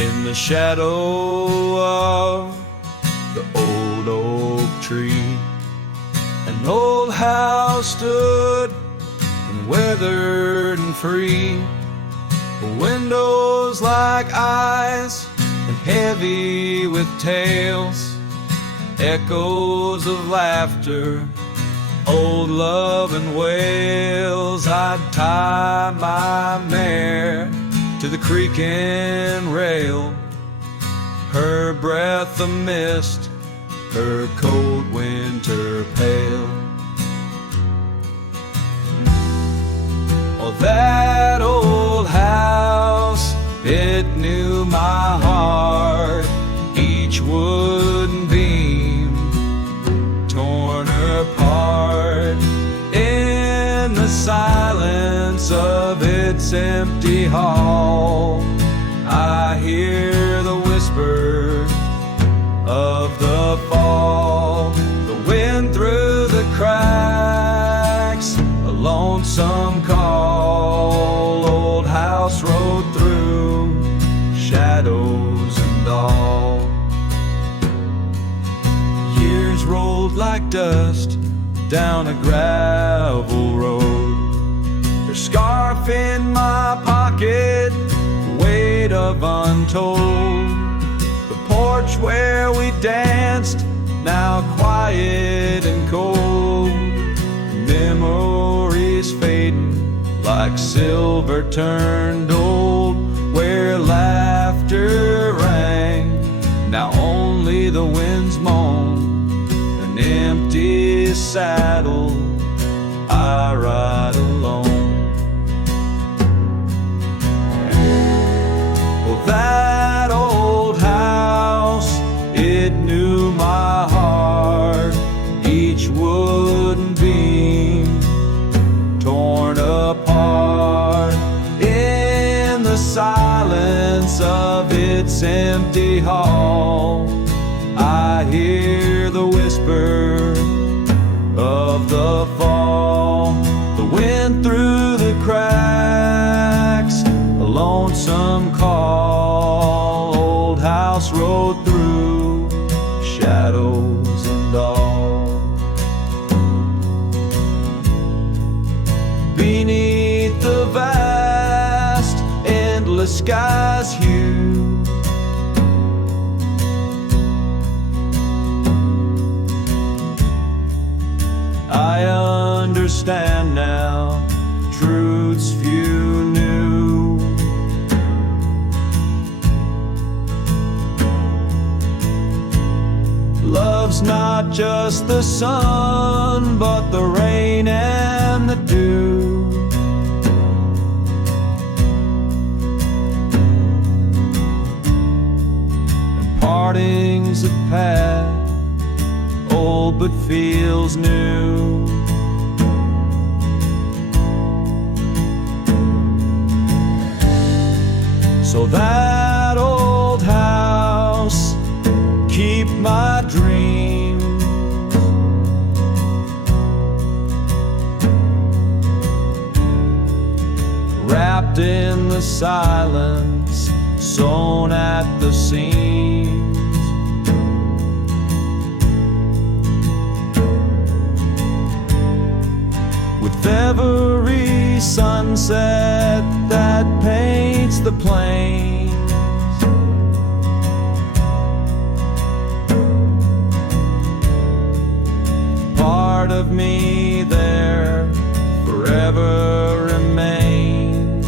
in the shadow of the old oak tree. An old house stood and weathered and free, windows like eyes and heavy with tales, echoes of laughter, old love and wails. I'd tie my mare to the creaking rail, her breath a mist, her cold winter pale. Oh, that old house, it knew my heart, each wooden beam torn apart. In the silence of its empty hall, I hear the whisper of the fall, the wind through the cracks, a lonesome call. Old house rode through shadows and all. Years rolled like dust down a gravel road, her scarf in my pocket, weight of untold. The porch where we danced, now quiet and cold. Memories fading like silver turned old, where laughter rang, now only the winds moan. An empty saddle, I ride alone. Well, that old house, it knew my heart, each wooden beam torn apart. In the silence of its empty hall, I hear the whisper of the fall, the wind through the cracks, a lonesome call. Old house rode through shadows and all. Beneath the vast, endless sky's hue, I understand now truths few knew. Love's not just the sun, but the rain and the dew. And parting's a path, old but feels new. So that old house, keep my dreams, wrapped in the silence, sewn at the seams. With every sunset that paints the plains, part of me there forever remains.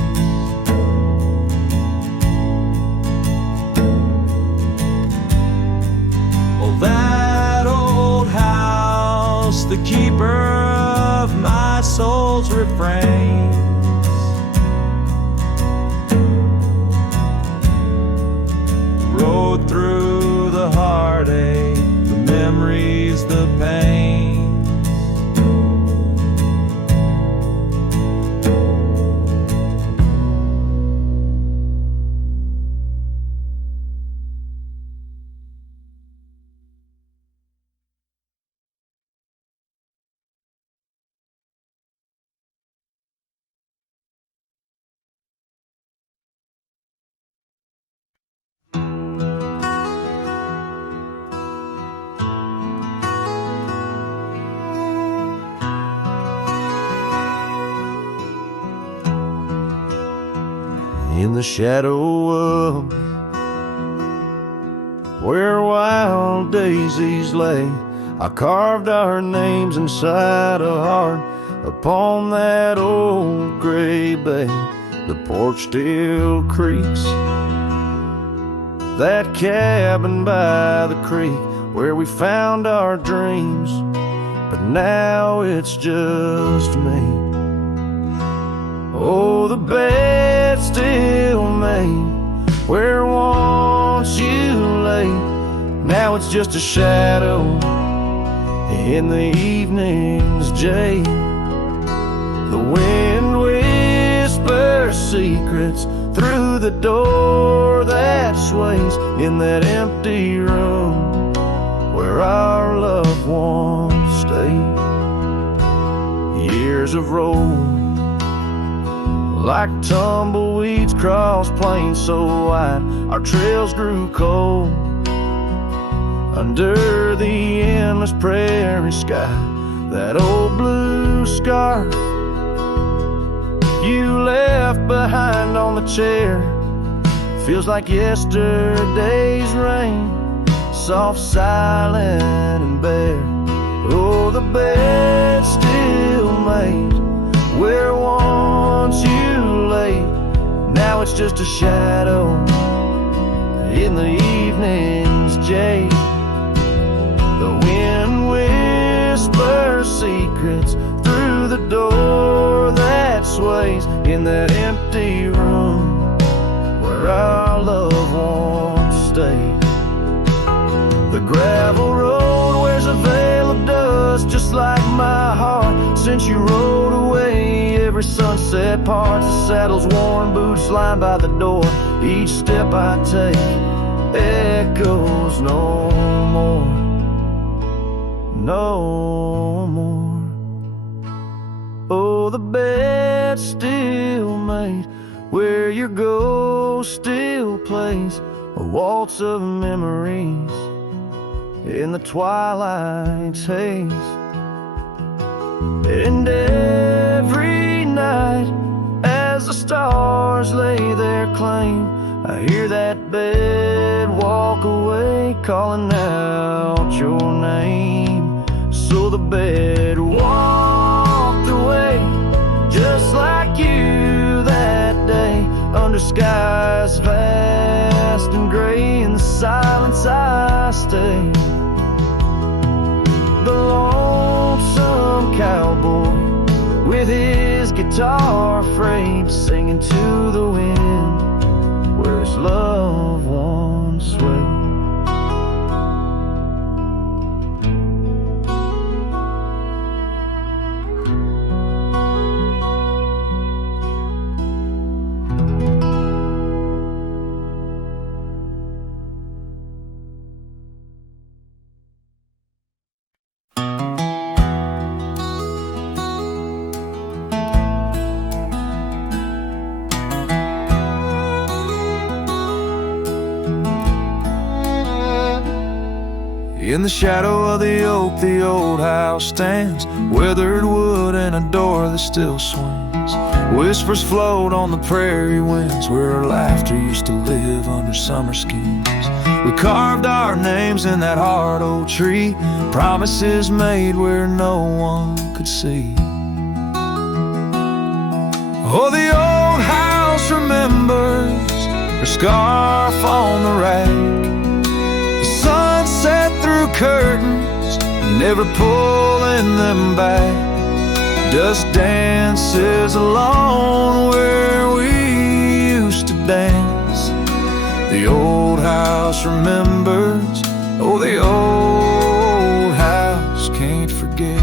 Oh, that old house, the keeper of my soul's refrains, rode through the heartache, the memories, the pain. in the shadow of where wild daisies lay. I carved our names inside a heart upon that old gray bay. The porch still creaks, that cabin by the creek where we found our dreams, but now it's just me. Oh, the bed's still made where once you lay. Now it's just a shadow in the evening's jade. The wind whispers secrets through the door that sways in that empty room where our loved ones stayed. Years have rolled like tumbleweeds cross plains so wide, our trails grew cold under the endless prairie sky. That old blue scarf you left behind on the chair feels like yesterday's rain, soft, silent, and bare. Oh, the bed's still made where once you lay. Now it's just a shadow in the evening's jade. The wind whispers secrets through the door that sways in that empty room where our loved ones stayed. The gravel road wears a veil of dust just like my heart since you rode away. Every sunset parts the saddle's worn, boots lined by the door. Each step I take echoes no more, no more. Oh, the bed's still made where your ghost still plays a waltz of memories in the twilight's haze. And every night as the stars lay their claim, I hear that bed walk away calling out your name. So the bed walked away just like you that day, under skies vast and gray. In the silence I stay, the lonesome cowboy with his guitar frayed, singing to the wind where his loved ones sway. In the shadow of the oak, the old house stands, weathered wood and a door that still swings. Whispers float on the prairie winds where our laughter used to live under summer skins. We carved our names in that hard old tree, promises made where no one could see. Oh, the old house remembers her scarf on the rack, sunset through curtains, never pulling them back. Dust dances alone where we used to dance. The old house remembers, oh, the old house can't forget.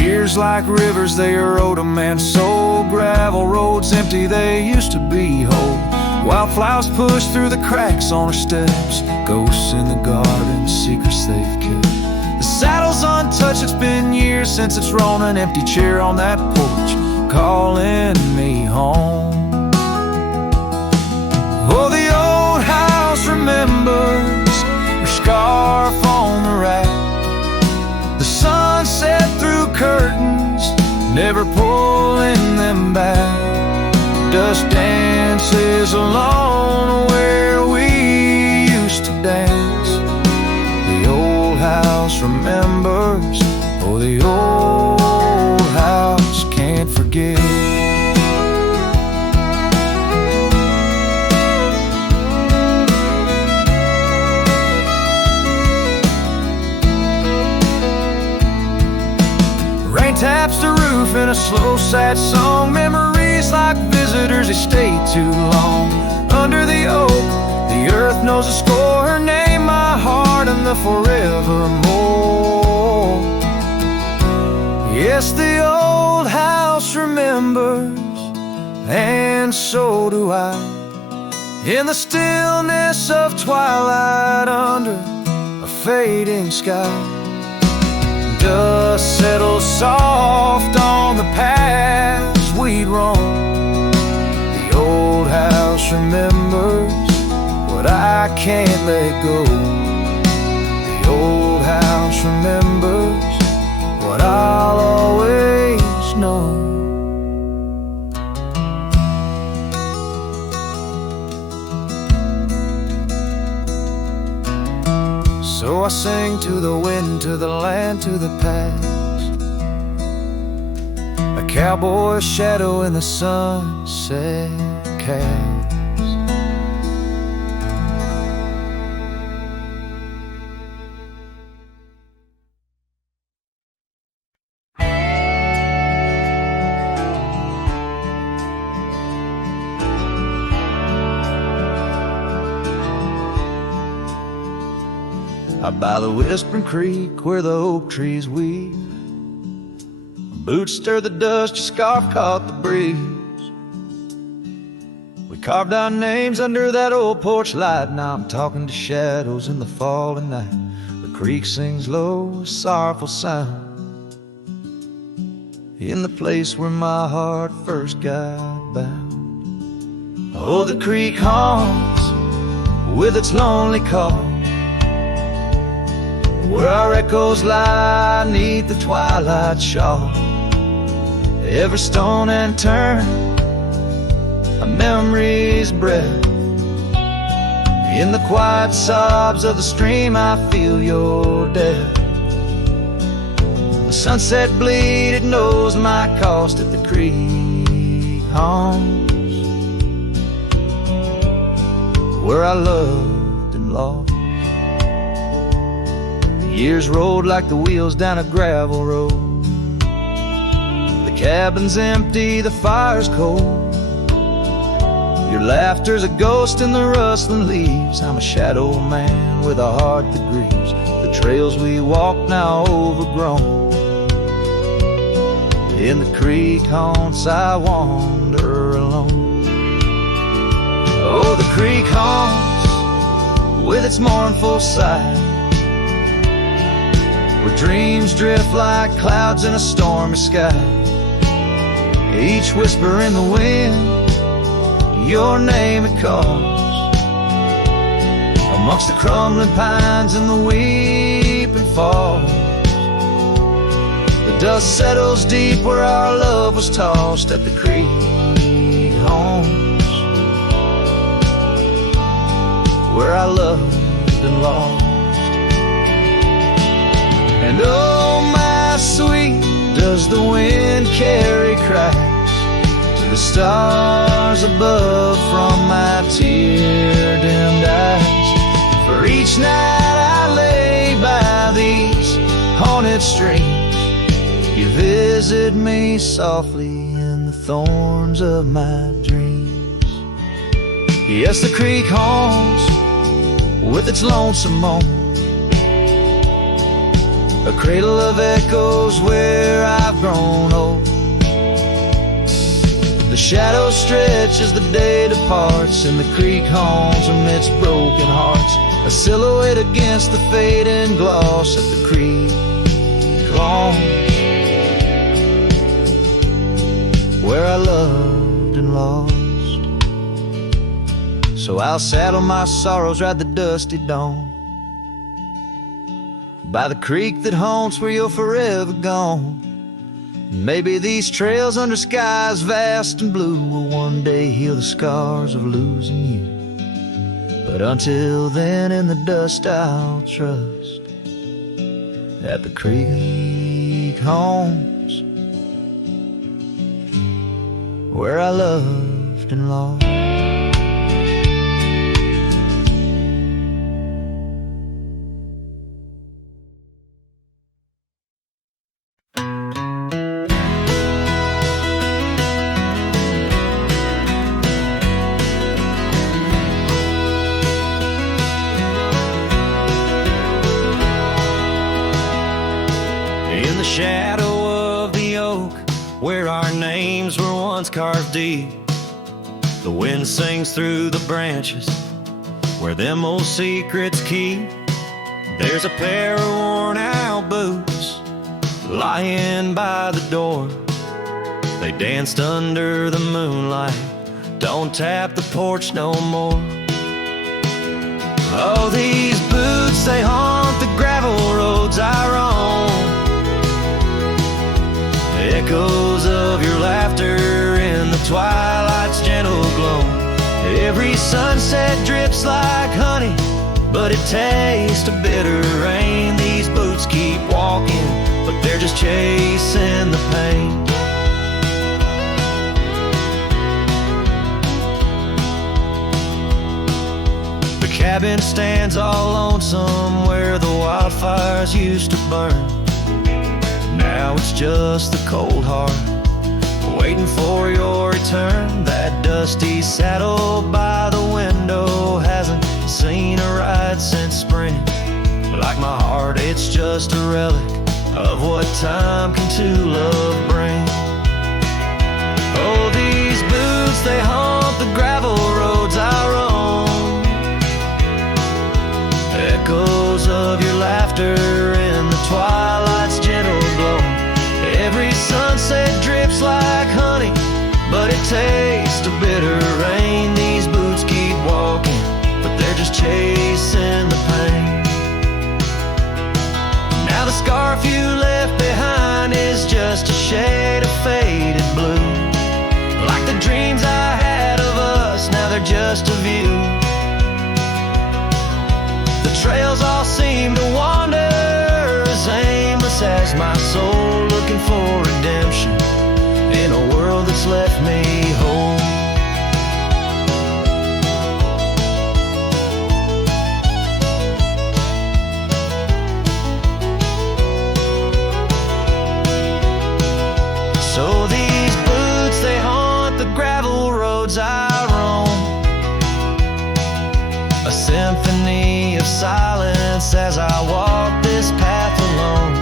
Years like rivers, they erode a man's soul. Gravel roads empty, they used to be whole. Wildflowers push through the cracks on our steps, ghosts in the garden, secrets they've kept. The saddle's untouched, it's been years since it's rolled an empty chair on that porch, calling me home. Oh, the old house remembers her scarf on the rack, the sunset through curtains, never pulling them back. says alone where we used to dance. The old house remembers, oh, the old house can't forget. Rain taps the roof in a slow, sad song. Memories like visitors, they stay too long. Under the oak, the earth knows the score. Her name, my heart, and the forevermore. Yes, the old house remembers, and so do I. In the stillness of twilight, under a fading sky, dust settles soft on the paths we'd roam. The old house remembers what I can't let go. The old house remembers what I'll always know. So I sing to the wind, to the land, to the past. A cowboy shadow in the sunset cast. Out by the whispering creek where the oak trees weep, boots stir the dust, your scarf caught the breeze. We carved our names under that old porch light. Now I'm talking to shadows in the falling night. The creek sings low, a sorrowful sound, in the place where my heart first got bound. Oh, the creek haunts with its lonely call, where our echoes lie neath the twilight shawl. Every stone and turn, a memory's breath. In the quiet sobs of the stream, I feel your death. The sunset bleed, it knows my cost at the creek haunts, where I loved and lost. Years rolled like the wheels down a gravel road. The cabin's empty, the fire's cold. Your laughter's a ghost in the rustling leaves. I'm a shadow man with a heart that grieves. The trails we walk now overgrown. In the creek haunts I wander alone. Oh, the creek haunts with its mournful sigh, where dreams drift like clouds in a stormy sky. Each whisper in the wind, your name it calls. Amongst the crumbling pines and the weeping falls, the dust settles deep where our love was tossed at the creek haunts, where I loved and lost. And oh, my sweet, does the wind carry cracks to the stars above from my tear-dimmed eyes? For each night I lay by these haunted streams, you visit me softly in the thorns of my dreams. Yes, the creek haunts with its lonesome moan, a cradle of echoes where I've grown old. The shadows stretch as the day departs, and the creek haunts amidst broken hearts, a silhouette against the fading gloss at the creek haunts, where I loved and lost. So I'll saddle my sorrows, ride the dusty dawn by the creek that haunts where you're forever gone. Maybe these trails under skies vast and blue will one day heal the scars of losing you. But until then, in the dust I'll trust at the creek homes where I loved and lost. Shadow of the oak, where our names were once carved deep, the wind sings through the branches, where them old secrets keep. There's a pair of worn out boots lying by the door. They danced under the moonlight, don't tap the porch no more. Oh, these boots, they haunt the gravel roads I roam. Echoes of your laughter in the twilight's gentle glow. Every sunset drips like honey, but it tastes of bitter rain. These boots keep walking, but they're just chasing the pain. The cabin stands all lonesome where the wildfires used to burn. Now it's just the cold heart waiting for your return. That dusty saddle by the window hasn't seen a ride since spring. Like my heart, it's just a relic of what time can to love bring. Oh, these boots, they haunt the gravel roads I roam. Echoes of your laughter in the twilight's gentle glow. Every sunset drips like honey, but it tastes of bitter rain. These boots keep walking, but they're just chasing the pain. Now the scarf you left behind is just a shade of faded blue. Like the dreams I had of us, now they're just a view. The trails all seem to wander as aimless as my soul, looking for redemption in a world that's left me whole. So these boots, they haunt the gravel roads I roam. A symphony of silence as I walk this path alone.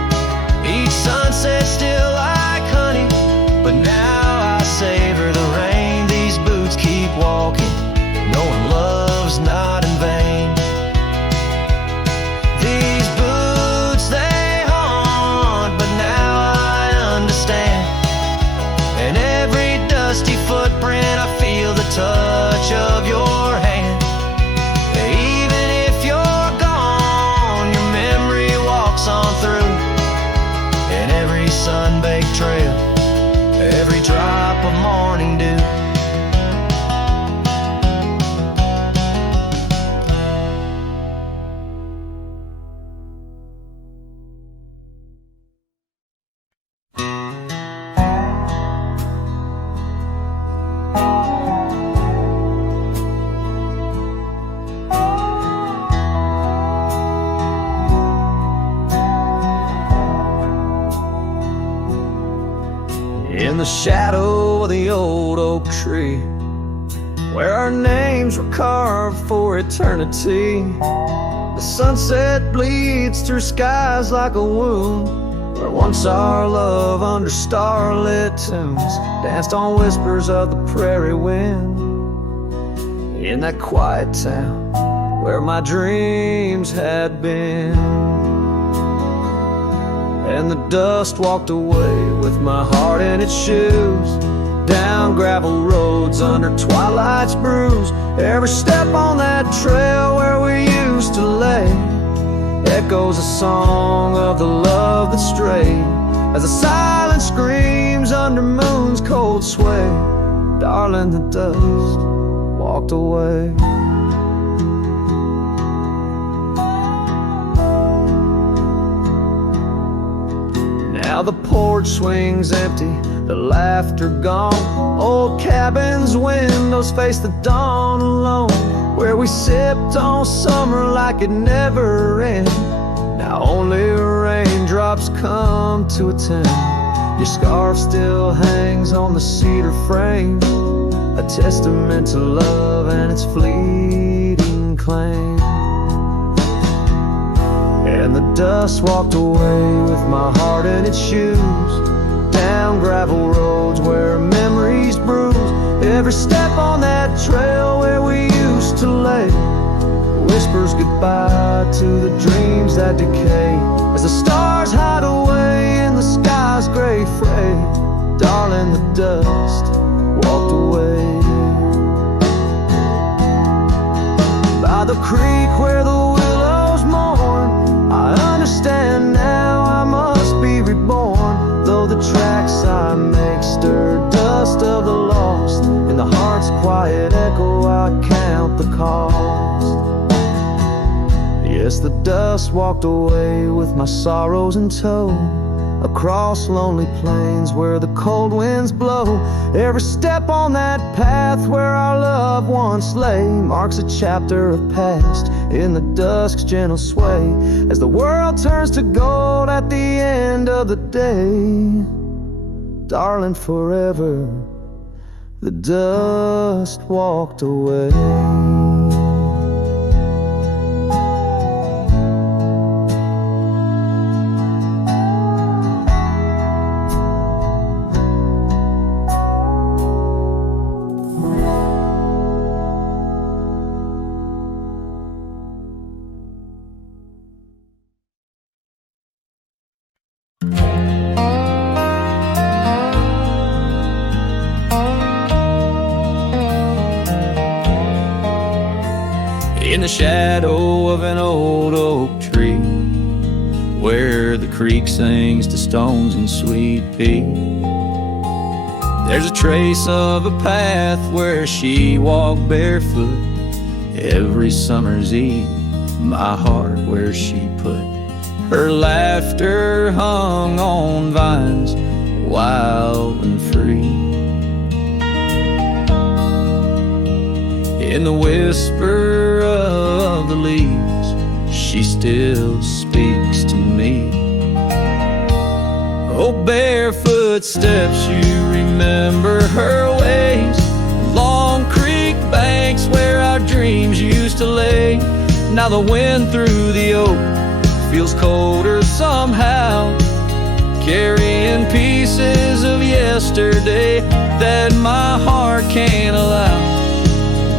Each sunset still like honey, but now I savor the rain. These boots keep walking, knowing love's not in vain. These boots, they haunt, but now I understand. In every dusty footprint I feel the touch of your hand. Even if you're gone, your memory walks on through. In every sun-baked trail, every drop of morning dew. In the shadow of the old oak tree, where our names were carved for eternity, the sunset bleeds through skies like a wound, where once our love under starlit tunes danced on whispers of the prairie wind. In that quiet town where my dreams had been, and the dust walked away with my heart in its shoes, down gravel roads under twilight's bruise. Every step on that trail where we used to lay echoes a song of the love that strayed, as the silence screams dreams under moon's cold sway. Darling, the dust walked away. Now the porch swings empty, the laughter gone. Old cabins' windows face the dawn alone, where we sipped on summer like it never ended. Now only raindrops come to attend. Your scarf still hangs on the cedar frame, a testament to love and its fleeting claim. And the dust walked away with my heart in its shoes, down gravel roads where memories bruise. Every step on that trail where we used to lay whispers goodbye to the dreams that decay. As the stars hide away in the sky's gray fray, darling, the dust walked away. By the creek where the willows mourn, I understand now I must be reborn. Though the tracks I make stir dust of the lost, in the heart's quiet echo I count the cost. Yes, the dust walked away with my sorrows in tow, across lonely plains where the cold winds blow. Every step on that path where our love once lay marks a chapter of past in the dusk's gentle sway, as the world turns to gold at the end of the day. Darling, forever the dust walked away. In the shadow of an old oak tree, where the creek sings to stones and sweet pea, there's a trace of a path where she walked barefoot every summer's eve. My heart where she put her laughter hung on vines, wild and free. In the whisper of the leaves, she still speaks to me. Oh, barefoot steps, you remember her ways. Long creek banks where our dreams used to lay. Now the wind through the oak feels colder somehow, carrying pieces of yesterday that my heart can't allow.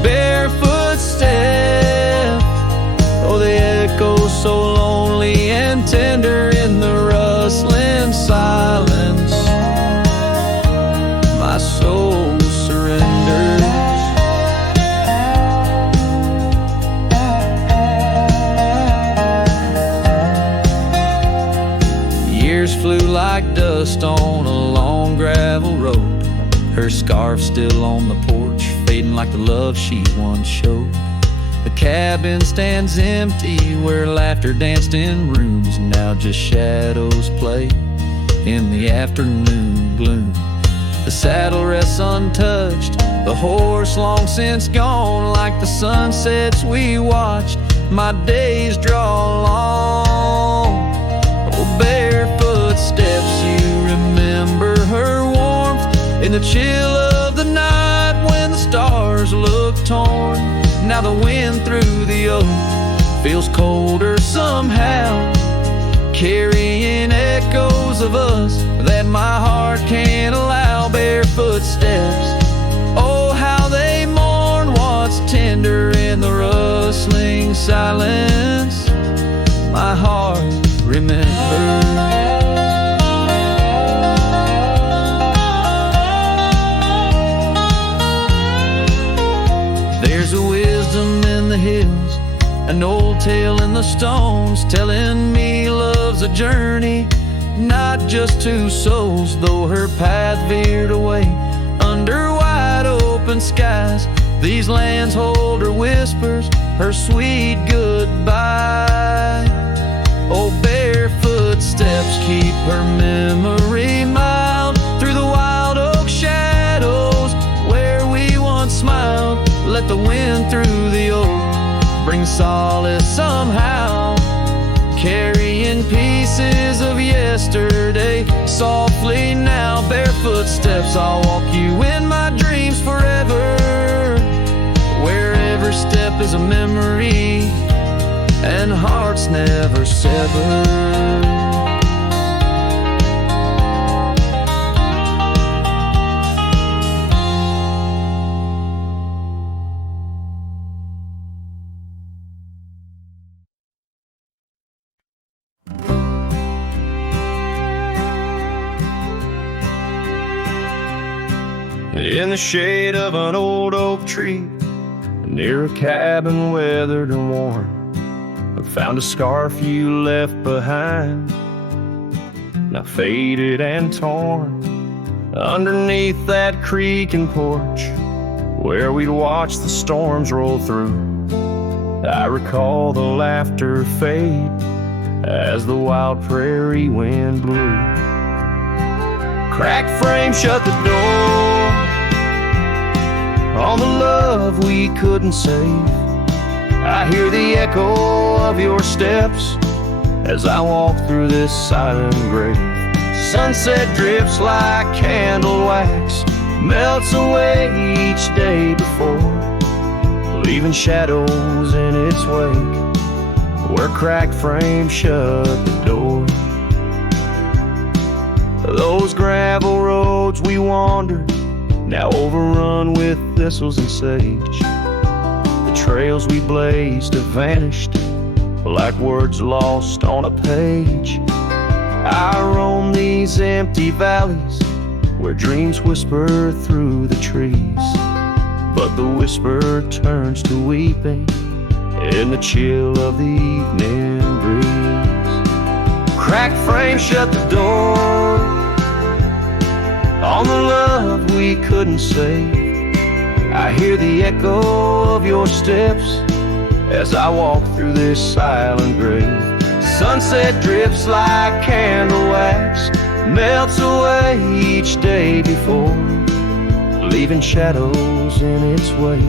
Barefoot step, oh, they echo so lonely and tender in the rustling silence. My soul surrenders. Years flew like dust on a long gravel road, her scarf still on the porch, fading like the love she once showed. The cabin stands empty where laughter danced in rooms, now just shadows play in the afternoon gloom. The saddle rests untouched, the horse long since gone. Like the sunsets we watched, my days draw long. Oh, barefoot steps, you remember her warmth in the chill of the night when the stars look torn. Now the wind through the oak feels colder somehow, carrying echoes of us that my heart can't allow. Barefoot steps, oh, how they mourn what's tender in the rustling silence. My heart remembers. There's a wisdom in the hills, an old tale in the stones, telling me love's a journey not just two souls, though her path veered away. Under wide open skies, these lands hold her whispers, her sweet goodbye. Oh, barefoot steps keep her memory mild through the wild oak shadows where we once smiled. Let the wind through the oak bring solace somehow, carrying pieces of yesterday softly now. Barefoot steps, I'll walk you in my dreams forever, where every step is a memory and hearts never sever. In the shade of an old oak tree, near a cabin weathered and worn, I found a scarf you left behind, now faded and torn. Underneath that creaking porch, where we'd watch the storms roll through, I recall the laughter fade as the wild prairie wind blew. Cracked frame shut the door on the love we couldn't save. I hear the echo of your steps as I walk through this silent grave. Sunset drifts like candle wax, melts away each day before, leaving shadows in its wake where cracked frames shut the door. Those gravel roads we wandered, now overrun with thistles and sage. The trails we blazed have vanished like words lost on a page. I roam these empty valleys where dreams whisper through the trees, but the whisper turns to weeping in the chill of the evening breeze. Cracked frame shut the door on the love we couldn't save. I hear the echo of your steps as I walk through this silent grave. Sunset drifts like candle wax, melts away each day before, leaving shadows in its wake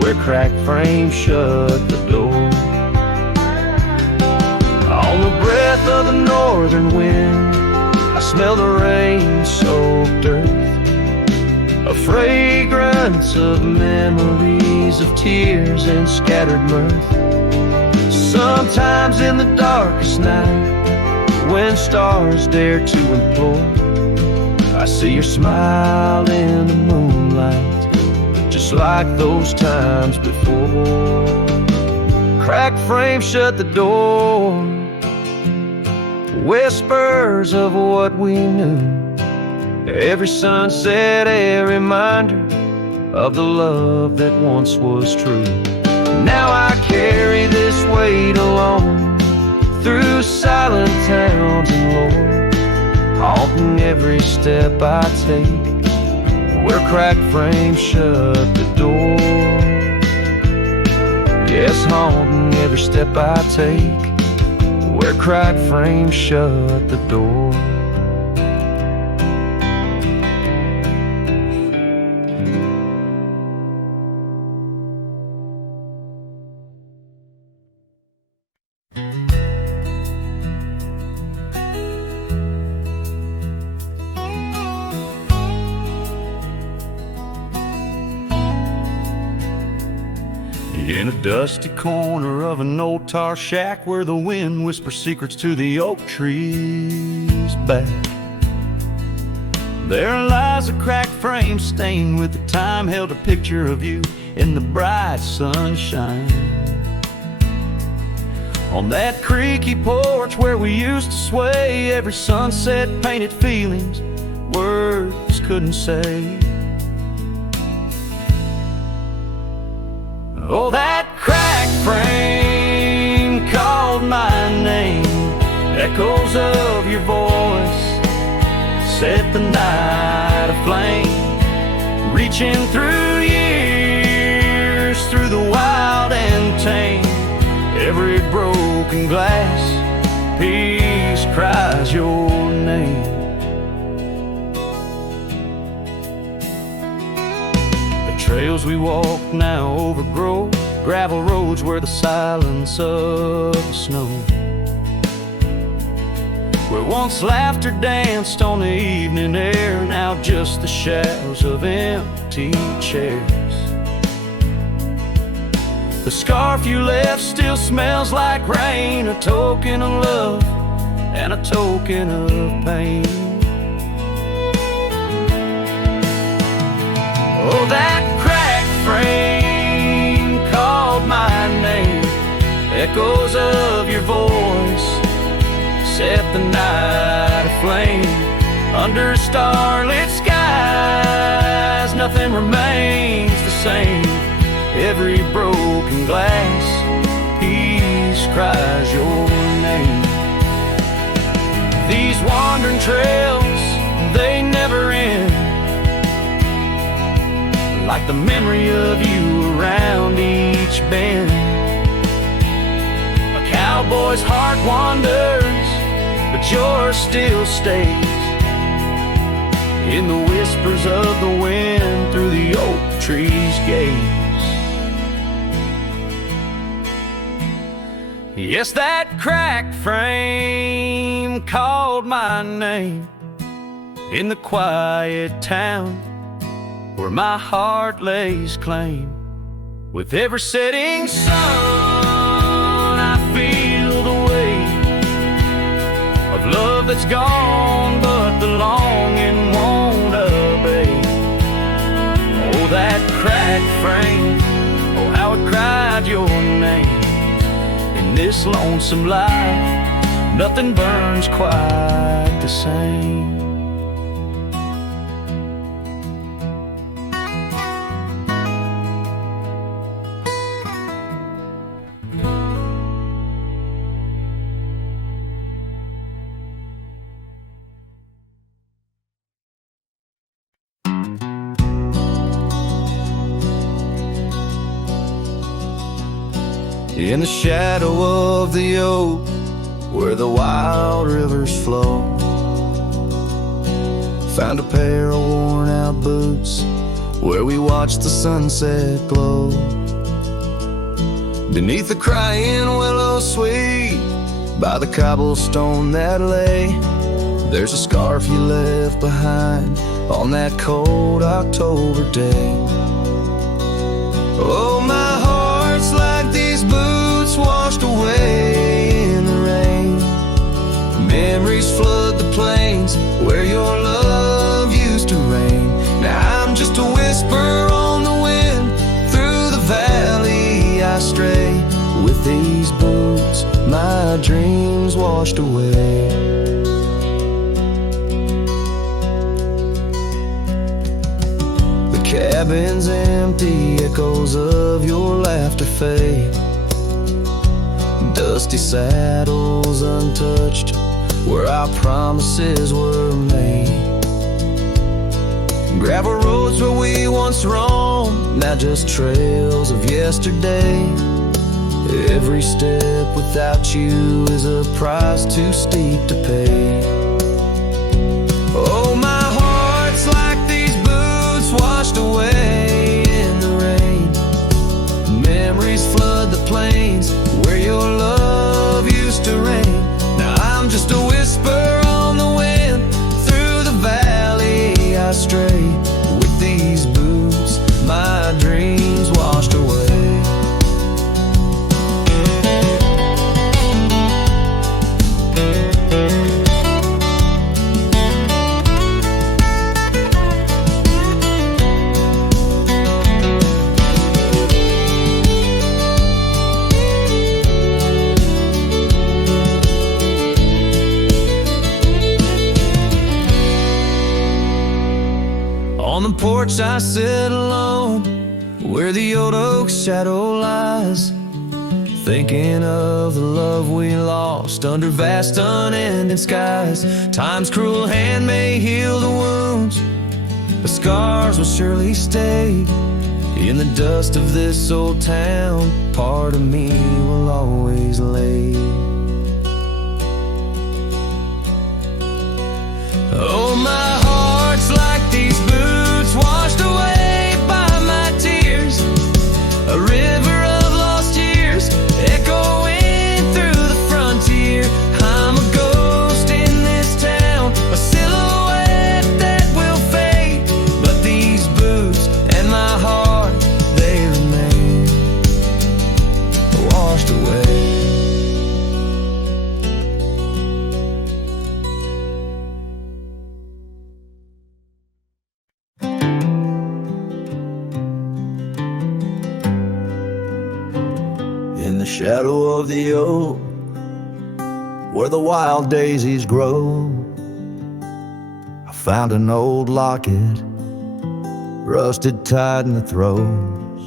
where cracked frames shut the door. On the breath of the northern wind, I smell the rain-soaked earth, a fragrance of memories of tears and scattered mirth. Sometimes in the darkest night, when stars dare to implore, I see your smile in the moonlight, just like those times before. Cracked frame shut the door, whispers of what we knew. Every sunset a reminder of the love that once was true. Now I carry this weight alone through silent towns and lore, haunting every step I take where cracked frames shut the door. Yes, haunting every step I take where cracked frames shut the door. In a dusty corner of an old tar shack where the wind whispers secrets to the oak trees back, there lies a cracked frame stained with the time, held a picture of you in the bright sunshine. On that creaky porch where we used to sway, every sunset painted feelings words couldn't say. Oh, that cracked frame called my name, echoes of your voice set the night aflame, reaching through years, through the wild and tame. Every broken glass piece cries your name. The trails we walk now overgrow gravel roads where the silence of the snow, where once laughter danced on the evening air, now just the shadows of empty chairs. The scarf you left still smells like rain, a token of love and a token of pain. Oh, that cracked frame called my name, echoes of your voice set the night aflame. Under starlit skies, nothing remains the same. Every broken glass piece cries your name. These wandering trails, they never end, like the memory of you around each bend. A cowboy's heart wanders, but yours still stays in the whispers of the wind through the oak tree's gaze. Yes, that cracked frame called my name in the quiet town where my heart lays claim. With every setting sun, I feel the weight of love that's gone, but the longing won't abate. Oh, that cracked frame, oh, how it cried your name. In this lonesome life, nothing burns quite the same. In the shadow of the oak, where the wild rivers flow, found a pair of worn out boots, where we watched the sunset glow. Beneath the crying willow sweet, by the cobblestone that lay, there's a scarf you left behind on that cold October day. Oh, my heart's like these boots washed away in the rain. Memories flood the plains where your love used to reign. Now I'm just a whisper on the wind, through the valley I stray. With these boots my dreams washed away. The cabin's empty, echoes of your laughter fade. Dusty saddles untouched, where our promises were made. Gravel roads where we once roamed, now just trails of yesterday. Every step without you is a price too steep to pay. Oh, my heart's like these boots washed away in the rain. Memories flood the plains where your love used to reign. Now I'm just a whisper on the wind, through the valley I stray. With these boots my dreams washed away. On the porch I sit alone, where the old oak's shadow lies. thinking of the love we lost under vast unending skies. Time's cruel hand may heal the wounds, but scars will surely stay. In the dust of this old town, part of me will always lay. Oh, my heart's like these boots washed away by my tears, a river of lost years echoing through the frontier. I'm a ghost in this town, a silhouette that will fade, but these boots and my heart, they remain washed away. In the shadow of the oak, where the wild daisies grow, I found an old locket, rusted tight in the throes.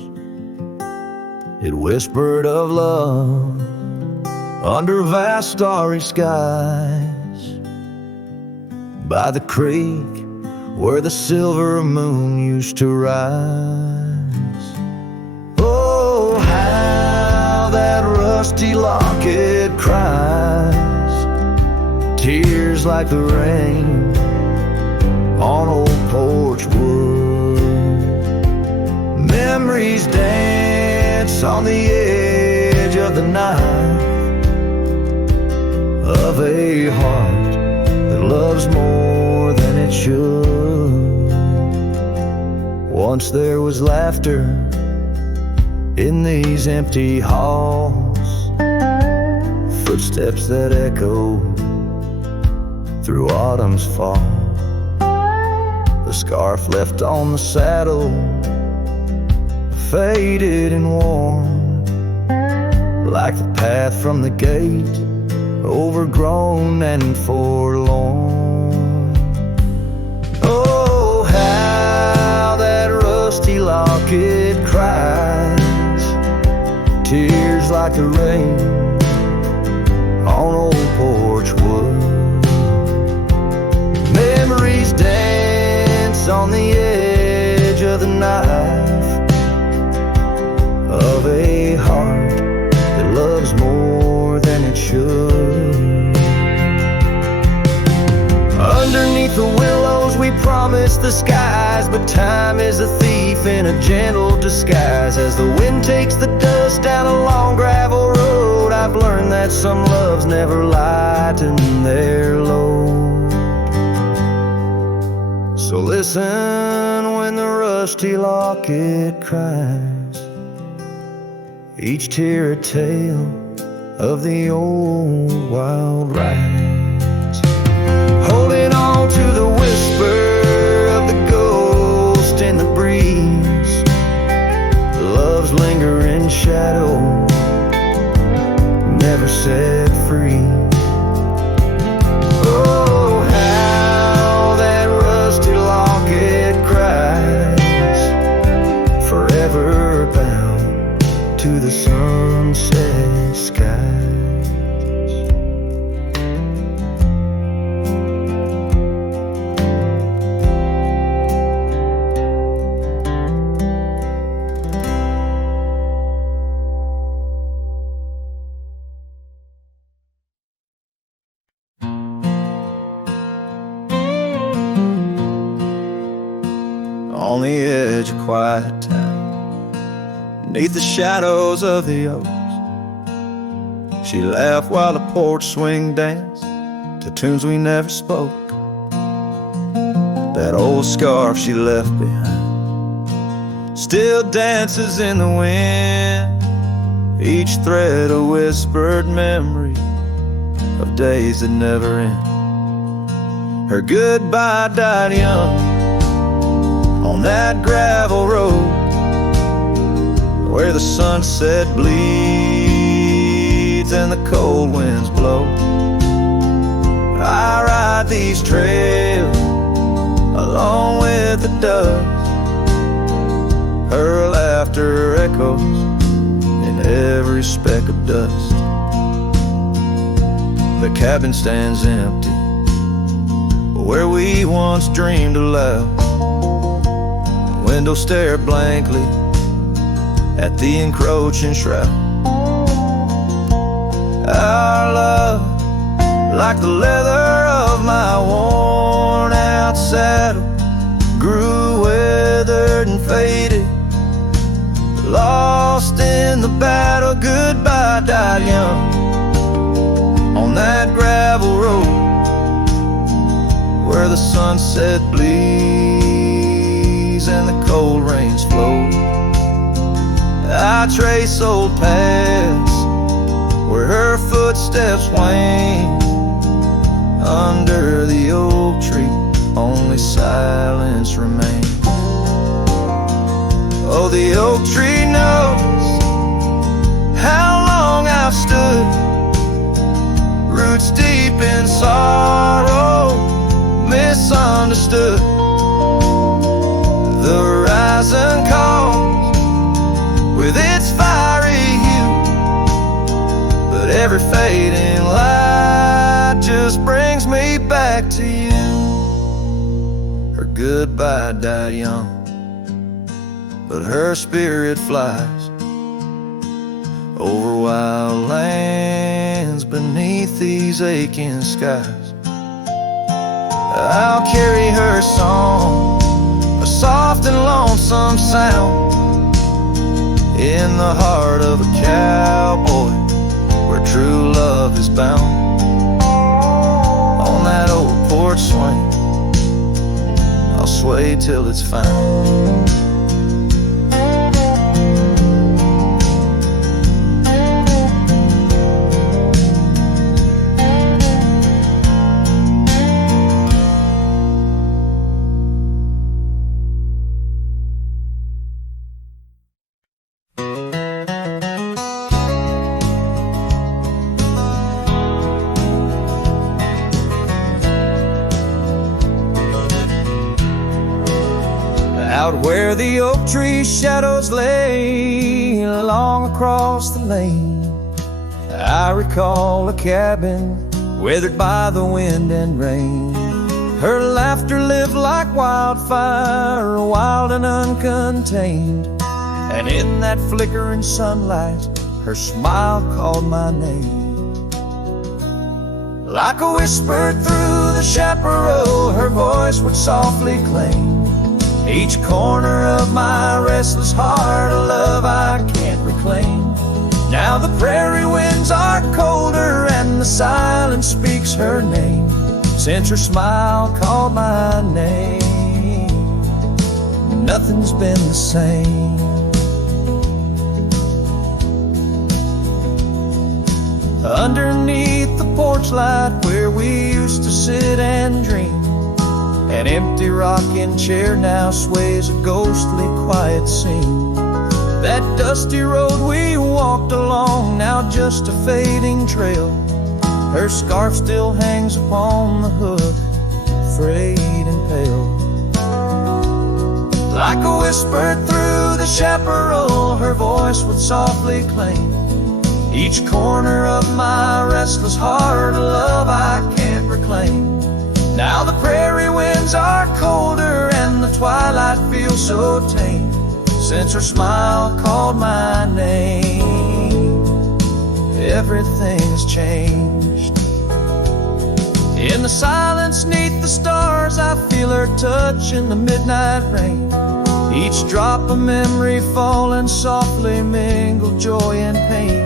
It whispered of love under vast starry skies, by the creek where the silver moon used to rise. Oh, how that rusty locket cries, tears like the rain on old porch wood. Memories dance on the edge of the night, of a heart that loves more than it should. Once there was laughter in these empty halls, footsteps that echo through autumn's fall. The scarf left on the saddle, faded and worn, like the path from the gate, overgrown and forlorn. Oh, how that rusty locket cries, tears like the rain on old porch wood. Memories dance on the edge of the knife, of a heart that loves more than it should. Underneath the willows we promised the skies, but time is a thief in a gentle disguise. As the wind takes the dust down a long gravel road, I've learned that some loves never lighten their load. So listen when the rusty locket cries, each tear a tale of the old wild rides. Holding on to the whisper of the ghost in the breeze, love's lingering shadow never set free. Oh, how that rusty locket cries, forever bound to the sunset skies. On the edge of quiet town, beneath the shadows of the oaks, she laughed while the porch swing danced to tunes we never spoke. That old scarf she left behind still dances in the wind, each thread a whispered memory of days that never end. Her goodbye died young on that gravel road where the sunset bleeds and the cold winds blow. I ride these trails along with the doves, her laughter echoes in every every speck of dust. The cabin stands empty where we once dreamed aloud. Windows stare blankly at the encroaching shroud. Our love, like the leather of my worn out saddle, grew weathered and faded, lost in the battle. Goodbye died young on that gravel road where the sunset bleeds and the cold rains flow. I trace old paths where her footsteps wane. Under the oak tree, only silence remains. Oh, the oak tree knows how long I've stood, roots deep in sorrow, misunderstood. The horizon calls with its fiery hue, but every fading light just brings me back to you. Her goodbye died young, but her spirit flies over wild lands beneath these aching skies. I'll carry her song, a soft and lonesome sound, in the heart of a cowboy where true love is bound. On that old porch swing, I'll sway till it's found. Out where the oak tree shadows lay along across the lane, I recall a cabin weathered by the wind and rain. Her laughter lived like wildfire, wild and uncontained, and in that flickering sunlight, her smile called my name. Like a whisper through the chaparral, her voice would softly claim each corner of my restless heart, a love I can't reclaim. Now the prairie winds are colder and the silence speaks her name. Since her smile called my name, nothing's been the same. Underneath the porch light where we used to sit and dream, an empty rocking chair now sways a ghostly quiet scene. That dusty road we walked along, now just a fading trail. Her scarf still hangs upon the hood, frayed and pale. Like a whisper through the chaparral, her voice would softly claim each corner of my restless heart, a love I can't reclaim. Now the prairie winds are colder and the twilight feels so tame. Since her smile called my name, everything has changed. In the silence neath the stars, I feel her touch in the midnight rain. Each drop of memory falling softly mingled joy and pain.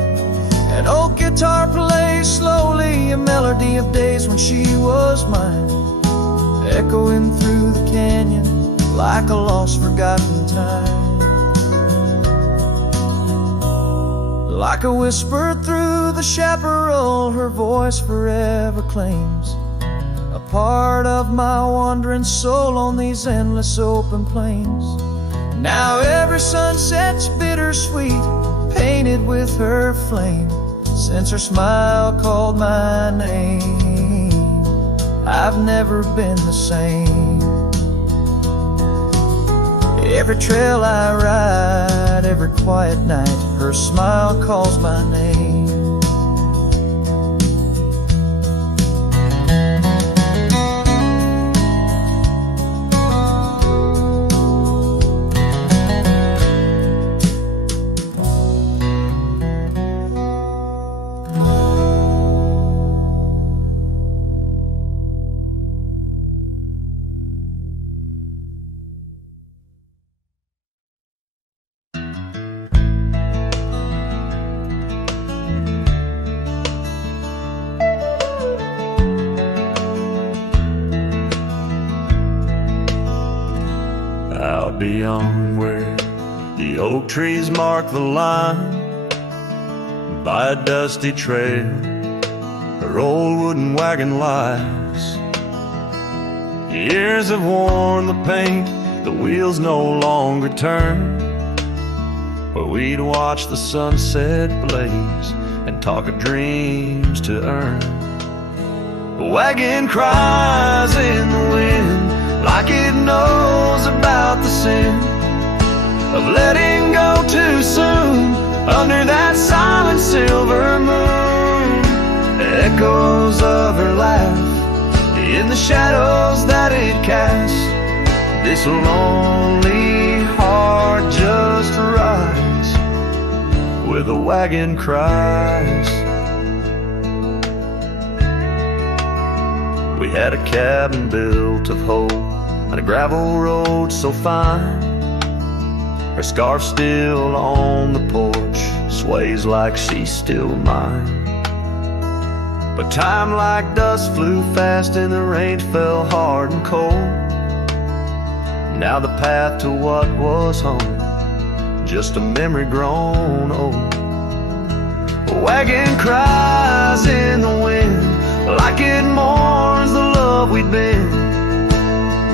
An old guitar plays slowly a melody of days when she was mine, echoing through the canyon like a lost forgotten time. Like a whisper through the chaparral, her voice forever claims a part of my wandering soul on these endless open plains. Now every sunset's bittersweet, painted with her flame. Since her smile called my name, I've never been the same. Every trail I ride, every quiet night, her smile calls my name. Out beyond where the oak trees mark the line, by a dusty trail her old wooden wagon lies. Years have worn the paint, the wheels no longer turn, where we'd watch the sunset blaze and talk of dreams to earn. The wagon cries in the wind like it knows about the sin of letting go too soon under that silent silver moon. Echoes of her laugh in the shadows that it casts. This lonely heart just rides where the wagon cries. We had a cabin built of hope on a gravel road so fine. Her scarf still on the porch sways like she's still mine. But time like dust flew fast and the rain fell hard and cold. Now the path to what was home, just a memory grown old. A wagon cries in the wind like it mourns the love we'd been,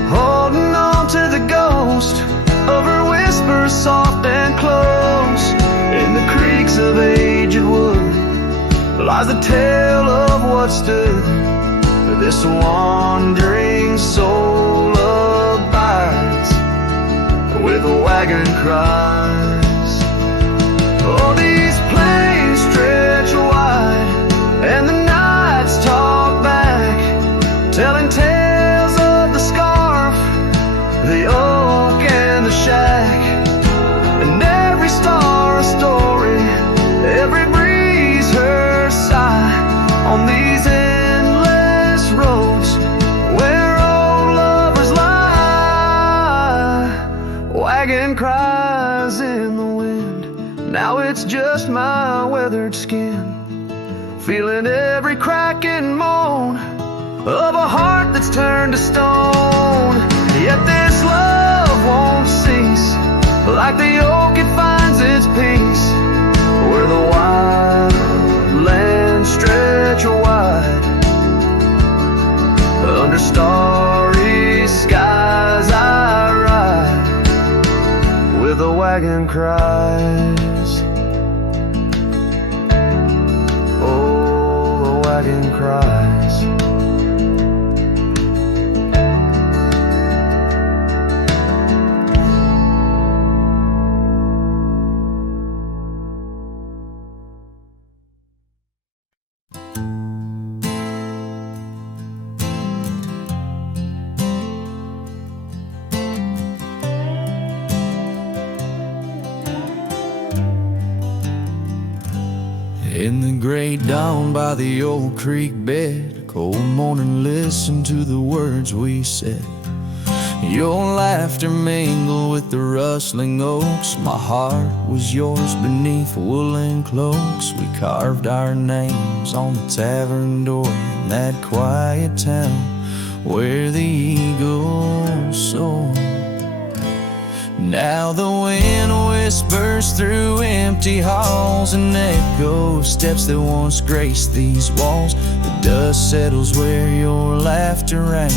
holding on to the ghost of her whisper soft and close. In the creaks of aged wood lies the tale of what stood. This wandering soul abides where the wagon cries. Oh, these plains stretch wide and the nights talk back, telling tales of the scarf, the oak and the shack, and every star a story, every breeze her sigh on these endless roads where old lovers lie. Wagon cries in the wind, now it's just my weathered skin, feeling every crack and moan of a heart that's turned to stone. Yet this love won't cease, like the oak it finds its peace where the wild lands stretch wide. Under starry skies I ride where the wagon cries. Oh, the wagon cries. In the gray dawn by the old creek bed, a cold morning, listen to the words we said. Your laughter mingled with the rustling oaks. My heart was yours beneath woolen cloaks. We carved our names on the tavern door in that quiet town where the eagle soared. Now the wind whispers through empty halls, an echo of steps that once graced these walls. The dust settles where your laughter rang,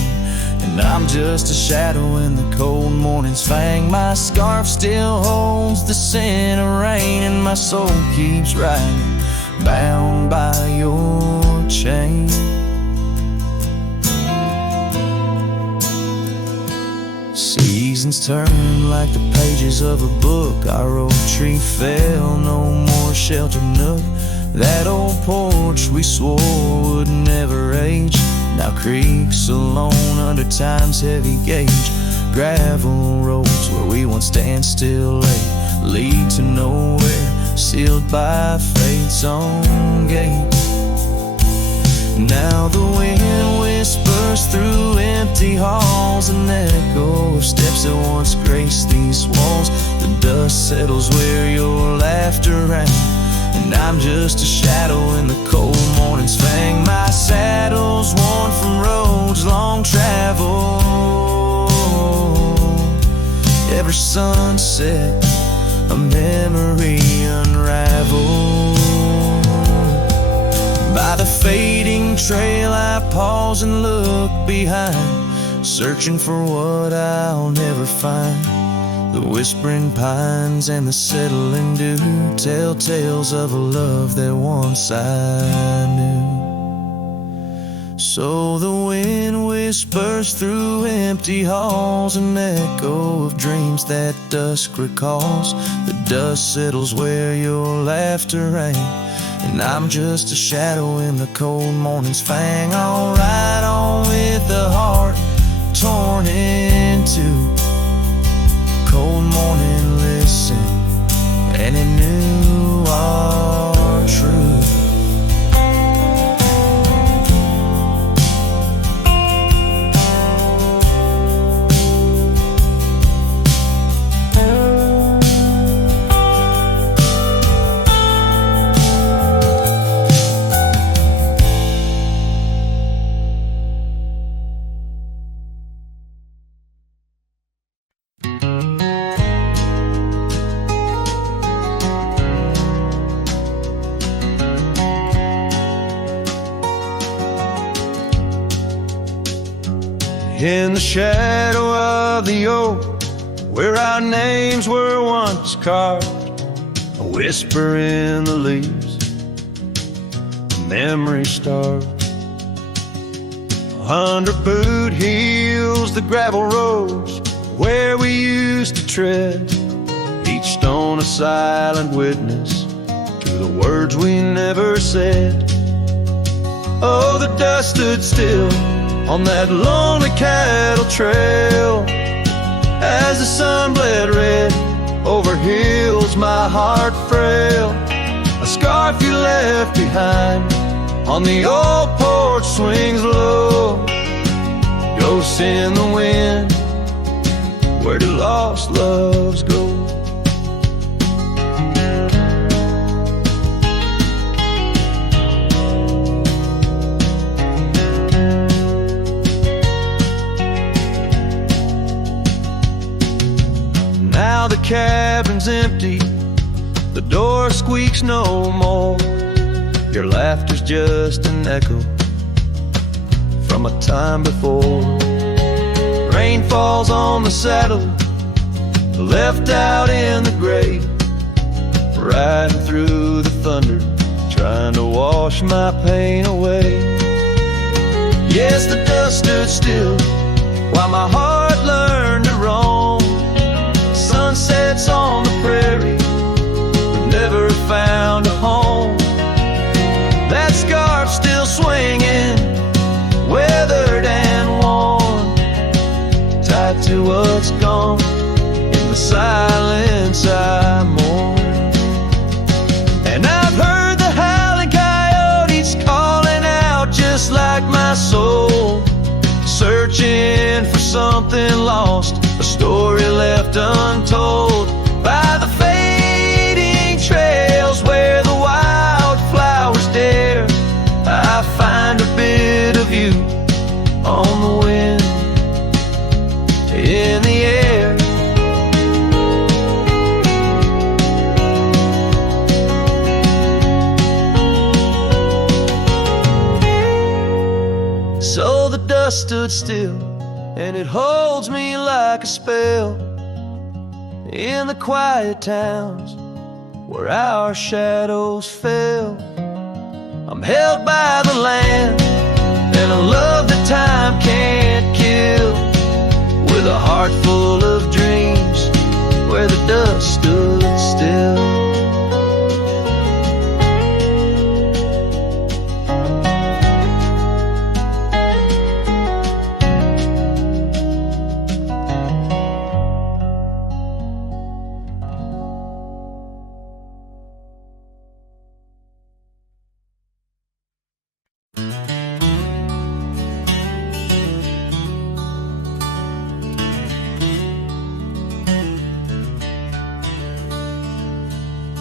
and I'm just a shadow in the cold morning's fang. My scarf still holds the scent of rain, and my soul keeps riding, bound by your chain. seasons turn like the pages of a book. Our old tree fell, no more shelter nook. That old porch we swore would never age now creaks alone under time's heavy gauge. Gravel roads where we once stand still late lead to nowhere, sealed by fate's own gate. Now the wind whispers through empty halls, an echo of steps that once graced these walls. The dust settles where your laughter rang, and I'm just a shadow in the cold morning's fang. My saddle's worn from roads long traveled. Every sunset, a memory unraveled. By the fading trail I pause and look behind, searching for what I'll never find. The whispering pines and the settling dew tell tales of a love that once I knew. So the wind whispers through empty halls, an echo of dreams that dusk recalls. The dust settles where your laughter rang, and I'm just a shadow in the cold morning's fang. I'll ride on with the heart torn in two. Cold morning, listen, and it knew our truth. In the shadow of the oak, where our names were once carved, a whisper in the leaves, memory starved. Under boot heels, the gravel roads where we used to tread, each stone a silent witness to the words we never said. Oh, the dust stood still on that lonely cattle trail as the sun bled red over hills my heart frail. A scarf you left behind on the old porch swings low, ghosts in the wind, where do lost loves go? Now the cabin's empty, the door squeaks no more. Your laughter's just an echo from a time before. Rain falls on the saddle, left out in the gray, riding through the thunder, trying to wash my pain away. Yes, the dust stood still while my heart learned to roam. Sunsets on the prairie, but never found a home. That scarf still swinging, weathered and worn, tied to what's gone. In the silence I mourn. And I've heard the howling coyotes calling out just like my soul, searching for something lost, a story left untold. By the fading trails where the wildflowers dare, I find a bit of you on the wind, in the air. So the dust stood still, and it holds me like a spell in the quiet towns where our shadows fell. I'm held by the land and a love that time can't kill, with a heart full of dreams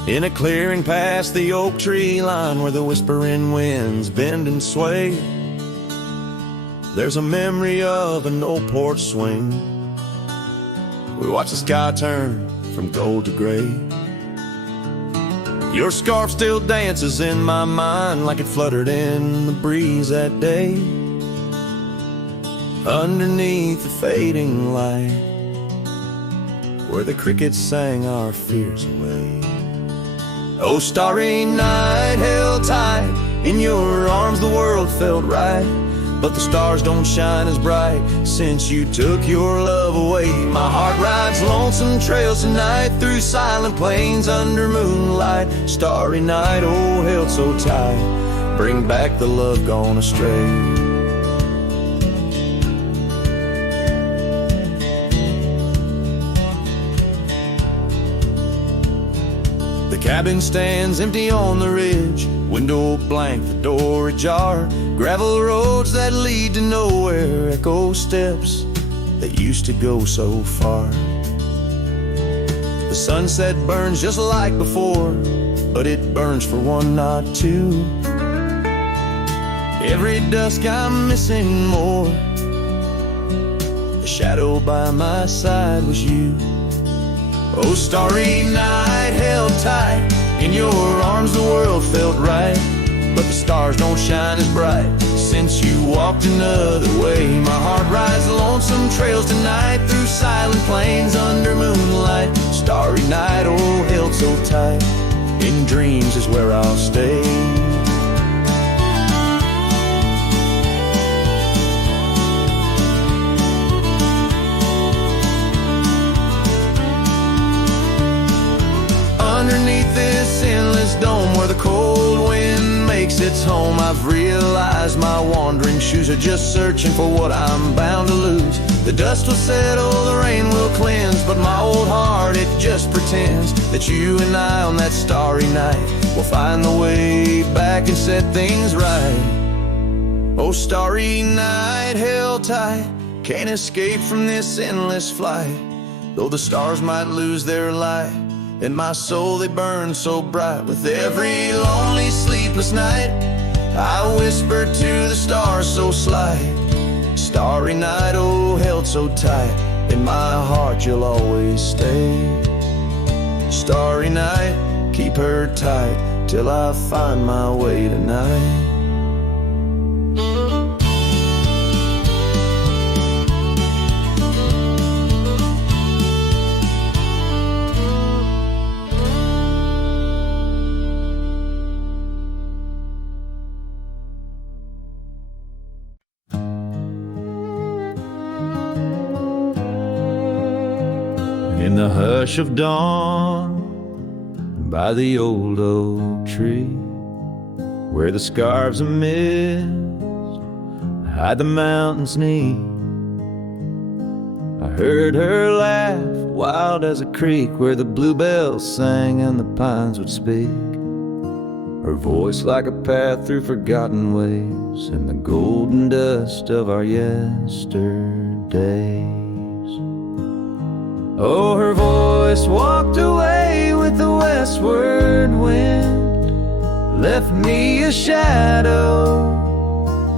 In a clearing past the oak tree line where the whispering winds bend and sway, there's a memory of an old porch swing. We watch the sky turn from gold to gray. Your scarf still dances in my mind like it fluttered in the breeze that day, underneath the fading light, where the crickets sang our fears away. Oh, starry night, held tight in your arms, the world felt right, but the stars don't shine as bright since you took your love away. My heart rides lonesome trails tonight through silent plains under moonlight. Starry night, oh, held so tight, bring back the love gone astray. The cabin stands empty on the ridge, window blank, the door ajar. Gravel roads that lead to nowhere, echo steps that used to go so far. The sunset burns just like before, but it burns for one, not two. Every dusk I'm missing more. The shadow by my side was you. Oh, starry night, held tight in your arms, the world felt right, but the stars don't shine as bright since you walked another way. My heart rides lonesome trails tonight through silent plains under moonlight. Starry night, oh, held so tight, in dreams is where I'll stay. Underneath this endless dome where the cold wind makes its home, I've realized my wandering shoes are just searching for what I'm bound to lose. The dust will settle, the rain will cleanse, but my old heart, it just pretends that you and I on that starry night will find the way back and set things right. Oh, starry night, held tight, can't escape from this endless flight. Though the stars might lose their light, in my soul they burn so bright. With every lonely sleepless night, I whisper to the stars so slight. Starry night, oh, held so tight, in my heart you'll always stay. Starry night, keep her tight till I find my way tonight. In the hush of dawn, by the old oak tree, where the scarves of mist hide the mountain's knee, I heard her laugh, wild as a creek, where the bluebells sang and the pines would speak. Her voice like a path through forgotten ways in the golden dust of our yesterdays. Oh, her voice walked away with the westward wind, left me a shadow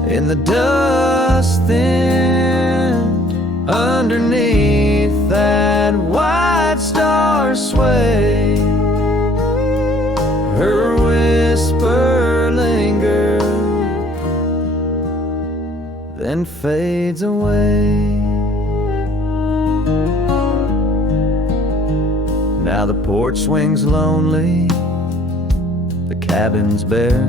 in the dust thinned. Underneath that white star sway, her whisper lingers, then fades away. Now the porch swings lonely, the cabin's bare,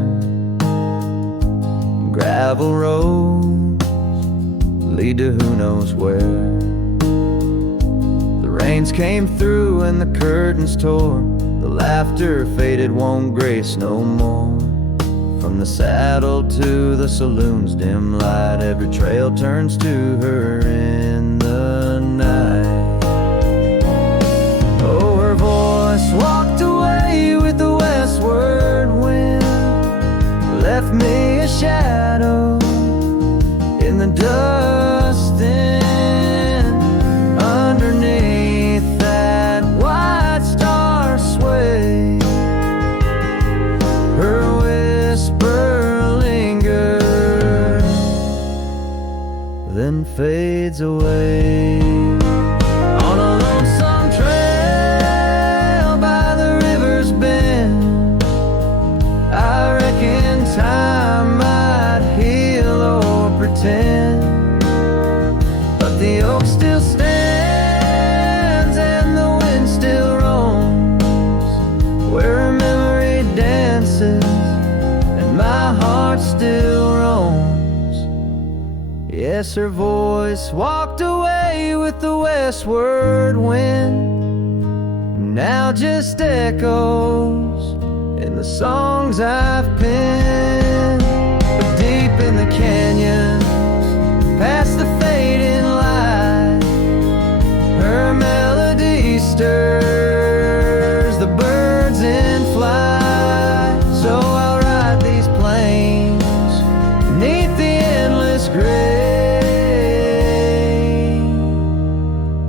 gravel roads lead to who knows where. The rains came through and the curtains tore, the laughter faded, won't grace no more. From the saddle to the saloon's dim light, every trail turns to her in the night. Oh, her voice walked away with the westward wind, left me a shadow in the dust in. Underneath that white star sway, away. On a lonesome trail by the river's bend, I reckon time might heal or pretend, but the oak still stands and the wind still roams where her memory dances and my heart still roams. Yes, her voice walked away with the westward wind, now just echoes in the songs I've penned. But deep in the canyons, past the fading light, her melody stirs the birds in flight. So I'll ride these plains neath the endless gray,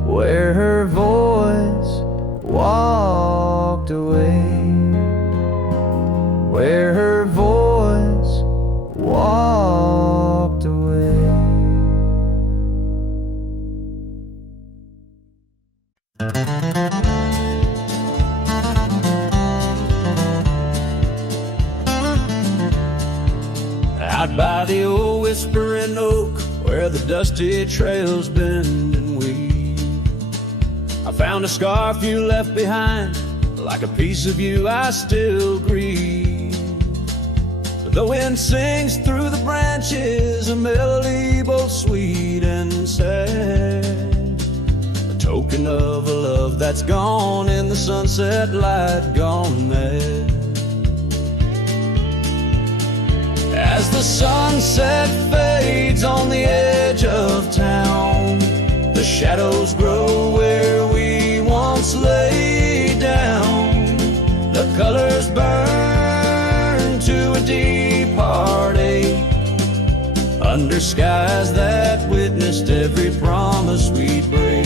where her voice walked away, where her voice walked away. Out by the old whispering oak, where the dusty trails bend and weave, I found a scarf you left behind, like a piece of you I still grieve. But the wind sings through the branches, a melody both sweet and sad, a token of a love that's gone in the sunset light, gone mad. As the sunset fades on the edge of town, the shadows grow where we once lay down. The colors burn to a deep heartache, under skies that witnessed every promise we'd break.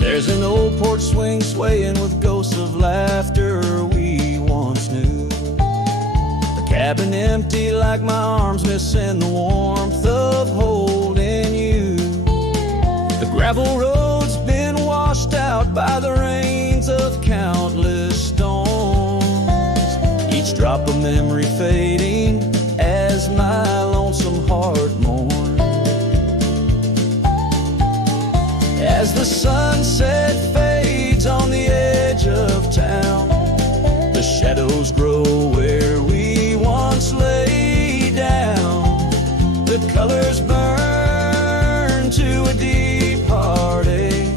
There's an old porch swing swaying with ghosts of laughter we once knew. The cabin empty like my arms missing the warmth of holding you. The gravel road's been washed out by the rains of countless storms, each drop of memory fading as my lonesome heart mourns. As the sunset fades on the edge of town, the shadows grow where we once lay down. The colors burn to a deep heartache,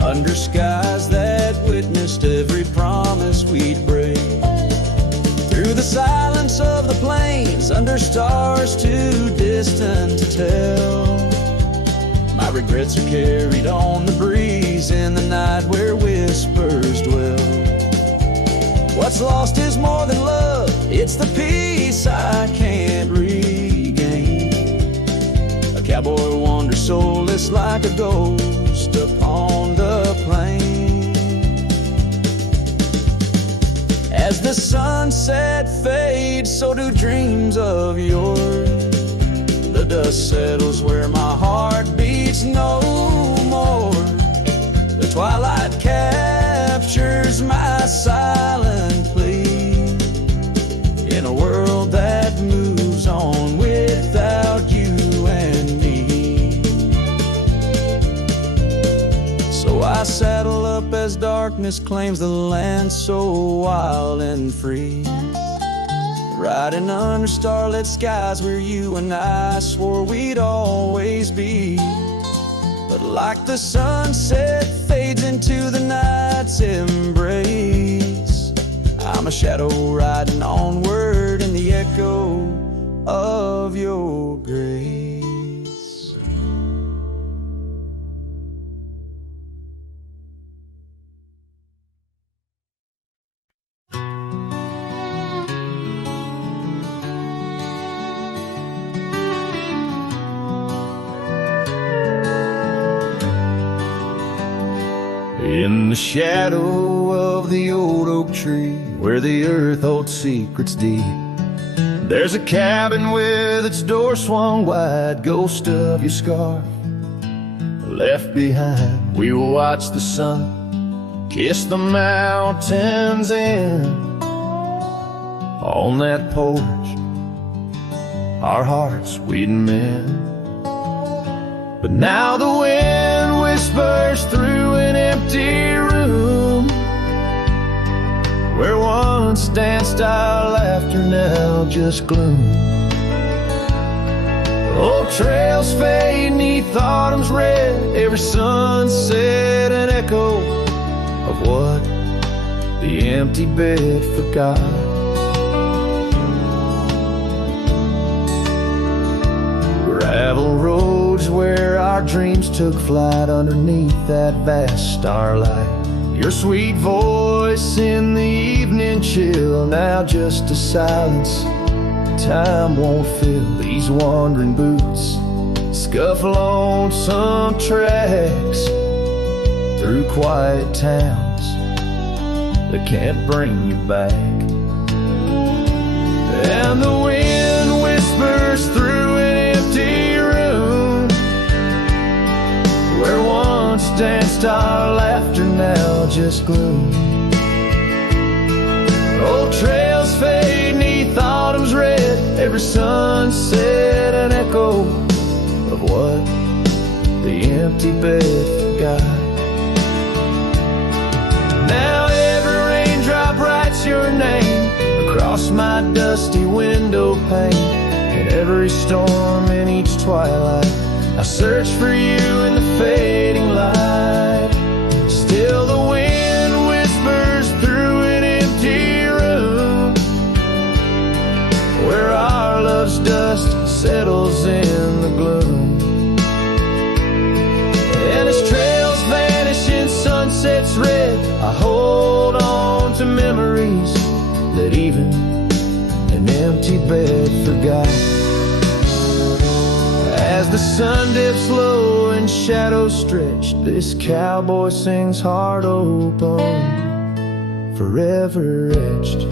under skies that witnessed every promise we'd break. Through the silence of the plains, under stars too distant to tell, my regrets are carried on the breeze in the night where whispers dwell. What's lost is more than love, it's the peace I can't regain. A cowboy wanders soulless like a ghost upon the plain. As the sunset fades, so do dreams of yours. The dust settles where my heart beats no more. The twilight captures my silent plea, in a world that moves on without you and me. So I saddle up as darkness claims the land so wild and free, riding under starlit skies where you and I swore we'd always be. But like the sunset fades into the night's embrace, I'm a shadow riding onward in the echo of your grace. In the shadow of the old oak tree, where the earth holds secrets deep, there's a cabin with its door swung wide, ghost of your scarf left behind. We will watch the sun kiss the mountains in. On that porch, our hearts we'd mend. But now the wind whispers through an empty room, where once danced our laughter, now just gloom. Old trails fade 'neath autumn's red, every sunset an echo of what the empty bed forgot. Gravel roads where our dreams took flight, underneath that vast starlight. Your sweet voice in the evening chill, now just a silence time won't fill. These wandering boots scuffle on some tracks through quiet towns that can't bring you back. And the wind whispers through an empty room, where once danced our laughter, now just gloom. Old trails fade 'neath autumn's red, every sunset an echo of what the empty bed forgot. Now every raindrop writes your name across my dusty window pane, and every storm in each twilight I search for you in the fading light. Still the wind whispers through an empty room, where our love's dust settles in the gloom. And as trails vanish in sunsets red, I hold on to memories that even an empty bed forgot. As the sun dips low and shadows stretch, this cowboy sings heart open, forever etched